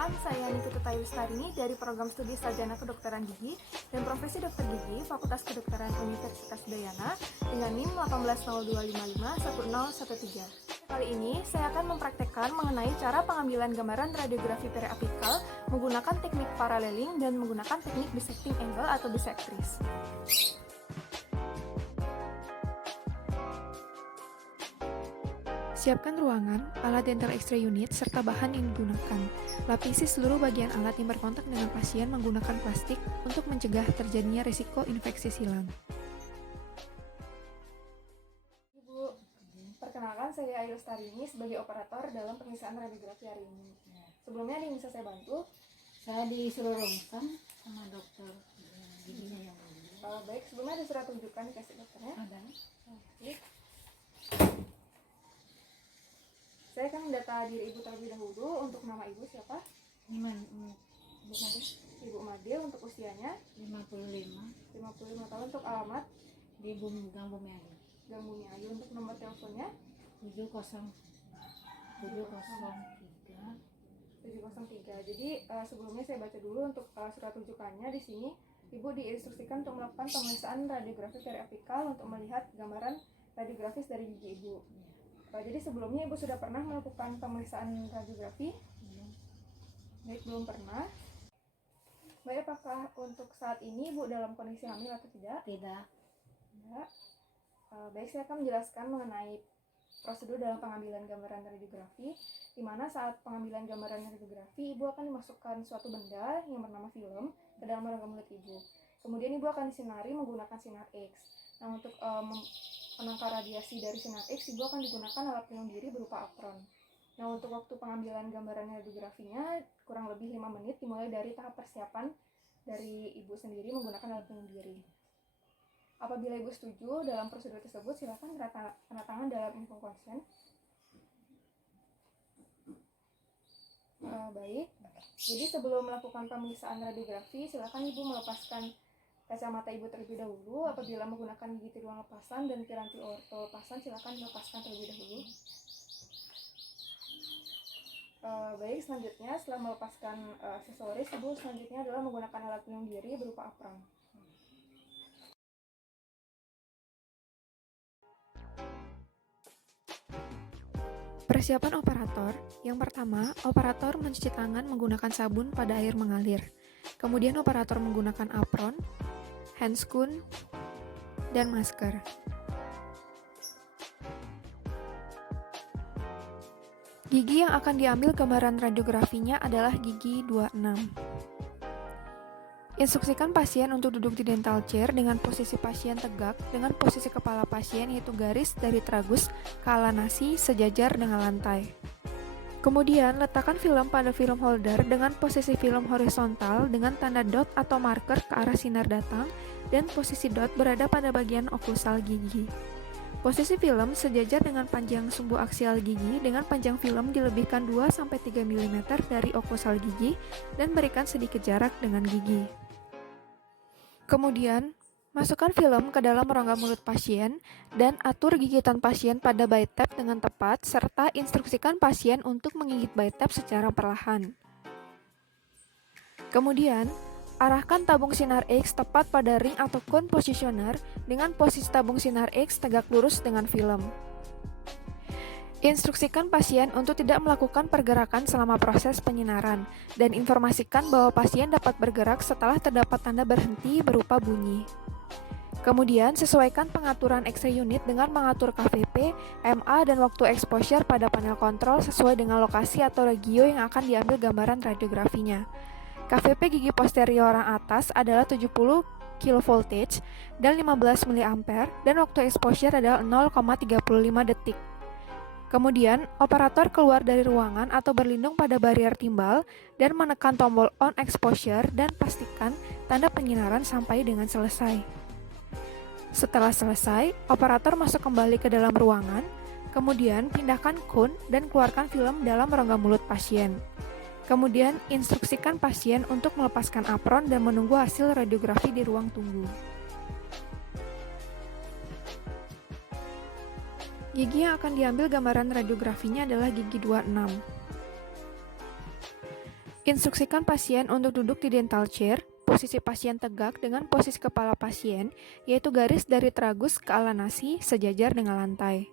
Perkenalkan, saya Nikita Tayustarini dari Program Studi Sarjana Kedokteran Gigi dan Profesi Dokter Gigi Fakultas Kedokteran Universitas Udayana dengan NIM 18025511013. Kali ini, saya akan mempraktekkan mengenai cara pengambilan gambaran radiografi periapikal menggunakan teknik paralleling dan menggunakan teknik bisecting angle atau bisectris. Siapkan ruangan, alat dental X-ray unit, serta bahan yang digunakan. Lapisi seluruh bagian alat yang berkontak dengan pasien menggunakan plastik untuk mencegah terjadinya risiko infeksi silang. Ibu, perkenalkan saya Ayu Starini sebagai operator dalam pemeriksaan radiografi hari ini. Sebelumnya ada yang bisa saya bantu? Saya disuruh rongsen sama dokter giginya yang Baik, sebelumnya ada surat rujukan dikasih dokternya? ada. Oke. Saya akan mendata diri ibu terlebih dahulu. Untuk nama ibu siapa? Ibu Made. Untuk usianya 55 tahun. Untuk alamat Di Gang Bumi Ayu. Gang Bumi Ayu. Untuk nomor teleponnya 703. Jadi sebelumnya saya baca dulu untuk surat rujukannya. Di sini ibu diinstruksikan untuk melakukan pemeriksaan radiografi periapikal untuk melihat gambaran radiografis dari gigi ibu. Jadi sebelumnya ibu sudah pernah melakukan pemeriksaan radiografi? Baik, belum pernah. Baik, apakah untuk saat ini ibu dalam kondisi hamil atau tidak? Tidak. Tidak. Baik, saya akan menjelaskan mengenai prosedur dalam pengambilan gambaran radiografi, di mana saat pengambilan gambaran radiografi ibu akan dimasukkan suatu benda yang bernama film ke dalam rongga mulut ibu. Kemudian ibu akan disinari menggunakan sinar X. Nah, untuk menangkal radiasi dari sinar X, ibu akan digunakan alat pelindung diri berupa apron. Nah, untuk waktu pengambilan gambaran radiografinya kurang lebih 5 menit, dimulai dari tahap persiapan dari ibu sendiri menggunakan alat pelindung diri. Apabila ibu setuju dalam prosedur tersebut, silakan tanda tangan dalam info konsen. Baik, jadi sebelum melakukan pemeriksaan radiografi, silakan ibu melepaskan kacamata ibu terlebih dahulu. Apabila menggunakan gigi tiruan lepasan dan piranti orto lepasan, silakan dilepaskan terlebih dahulu. Baik, selanjutnya setelah melepaskan aksesoris, ibu selanjutnya adalah menggunakan alat pelindung diri berupa apron. Persiapan operator. Yang pertama, operator mencuci tangan menggunakan sabun pada air mengalir. Kemudian operator menggunakan apron, handscoon, dan masker. Gigi yang akan diambil gambaran radiografinya adalah gigi 26. Instruksikan pasien untuk duduk di dental chair dengan posisi pasien tegak dengan posisi kepala pasien yaitu garis dari tragus ke ala nasi sejajar dengan lantai. Kemudian, letakkan film pada film holder dengan posisi film horizontal dengan tanda dot atau marker ke arah sinar datang dan posisi dot berada pada bagian oklusal gigi. Posisi film sejajar dengan panjang sumbu aksial gigi dengan panjang film dilebihkan 2-3 mm dari oklusal gigi dan berikan sedikit jarak dengan gigi. Kemudian, masukkan film ke dalam rongga mulut pasien dan atur gigitan pasien pada bite tab dengan tepat serta instruksikan pasien untuk menggigit bite tab secara perlahan. Kemudian, arahkan tabung sinar X tepat pada ring atau cone positioner dengan posisi tabung sinar X tegak lurus dengan film. Instruksikan pasien untuk tidak melakukan pergerakan selama proses penyinaran, dan informasikan bahwa pasien dapat bergerak setelah terdapat tanda berhenti berupa bunyi. Kemudian, sesuaikan pengaturan X-ray unit dengan mengatur KVP, MA, dan waktu exposure pada panel kontrol sesuai dengan lokasi atau regio yang akan diambil gambaran radiografinya. KVP gigi posterior yang atas adalah 70 kV dan 15 mA, dan waktu exposure adalah 0,35 detik. Kemudian, operator keluar dari ruangan atau berlindung pada barrier timbal dan menekan tombol on exposure dan pastikan tanda penyinaran sampai dengan selesai. Setelah selesai, operator masuk kembali ke dalam ruangan, kemudian pindahkan cone dan keluarkan film dalam rongga mulut pasien. Kemudian, instruksikan pasien untuk melepaskan apron dan menunggu hasil radiografi di ruang tunggu. Gigi yang akan diambil gambaran radiografinya adalah gigi 26. Instruksikan pasien untuk duduk di dental chair. Posisi pasien tegak dengan posisi kepala pasien, yaitu garis dari tragus ke ala nasi sejajar dengan lantai.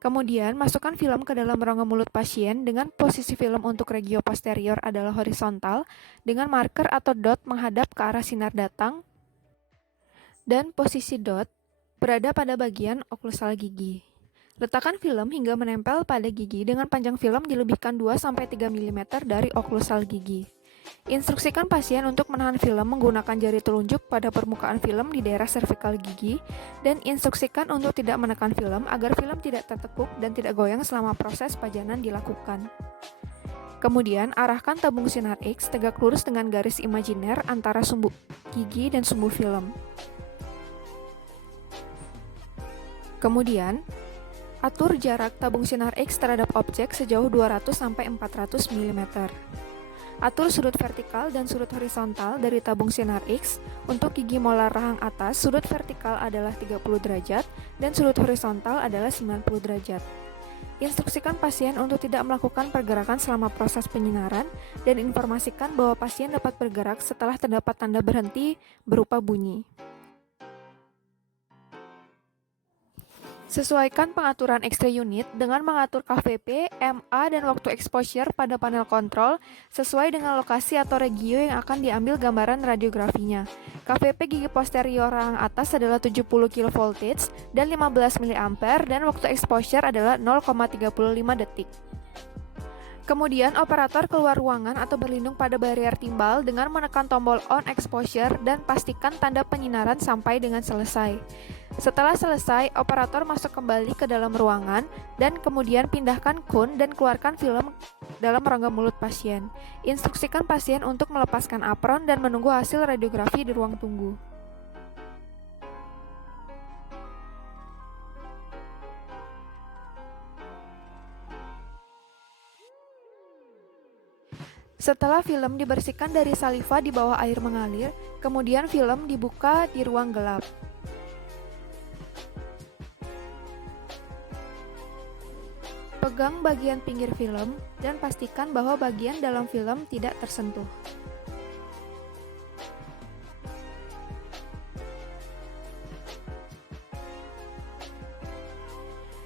Kemudian, masukkan film ke dalam rongga mulut pasien dengan posisi film untuk regio posterior adalah horizontal dengan marker atau dot menghadap ke arah sinar datang dan posisi dot berada pada bagian oklusal gigi. Letakkan film hingga menempel pada gigi dengan panjang film dilebihkan 2-3 mm dari oklusal gigi. Instruksikan pasien untuk menahan film menggunakan jari telunjuk pada permukaan film di daerah servikal gigi dan instruksikan untuk tidak menekan film agar film tidak tertekuk dan tidak goyang selama proses pajanan dilakukan. Kemudian, arahkan tabung sinar X tegak lurus dengan garis imajiner antara sumbu gigi dan sumbu film. Kemudian, atur jarak tabung sinar X terhadap objek sejauh 200-400 mm. Atur sudut vertikal dan sudut horizontal dari tabung sinar X. Untuk gigi molar rahang atas, sudut vertikal adalah 30 derajat dan sudut horizontal adalah 90 derajat. Instruksikan pasien untuk tidak melakukan pergerakan selama proses penyinaran dan informasikan bahwa pasien dapat bergerak setelah terdapat tanda berhenti berupa bunyi. Sesuaikan pengaturan X-ray unit dengan mengatur KVP, MA, dan waktu exposure pada panel kontrol sesuai dengan lokasi atau regio yang akan diambil gambaran radiografinya. KVP gigi posterior rahang atas adalah 70 kV dan 15 mA dan waktu exposure adalah 0,35 detik. Kemudian, operator keluar ruangan atau berlindung pada barrier timbal dengan menekan tombol on exposure dan pastikan tanda penyinaran sampai dengan selesai. Setelah selesai, operator masuk kembali ke dalam ruangan dan kemudian pindahkan kun dan keluarkan film dalam rongga mulut pasien. Instruksikan pasien untuk melepaskan apron dan menunggu hasil radiografi di ruang tunggu. Setelah film dibersihkan dari saliva di bawah air mengalir, kemudian film dibuka di ruang gelap. Pegang bagian pinggir film dan pastikan bahwa bagian dalam film tidak tersentuh.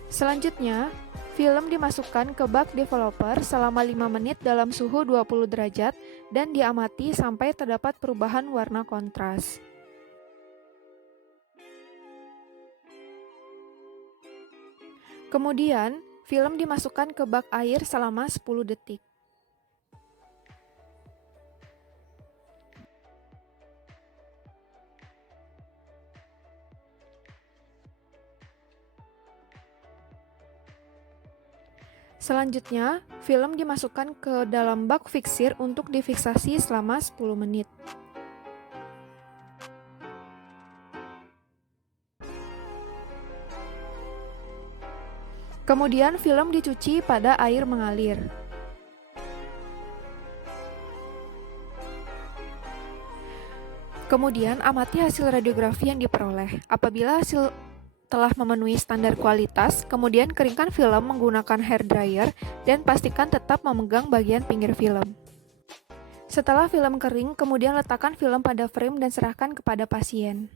Selanjutnya, film dimasukkan ke bak developer selama 5 menit dalam suhu 20 derajat dan diamati sampai terdapat perubahan warna kontras. Kemudian, film dimasukkan ke bak air selama 10 detik. Selanjutnya, film dimasukkan ke dalam bak fiksir untuk difiksasi selama 10 menit. Kemudian film dicuci pada air mengalir. Kemudian amati hasil radiografi yang diperoleh. Apabila hasil telah memenuhi standar kualitas, kemudian keringkan film menggunakan hair dryer dan pastikan tetap memegang bagian pinggir film. Setelah film kering, kemudian letakkan film pada frame dan serahkan kepada pasien.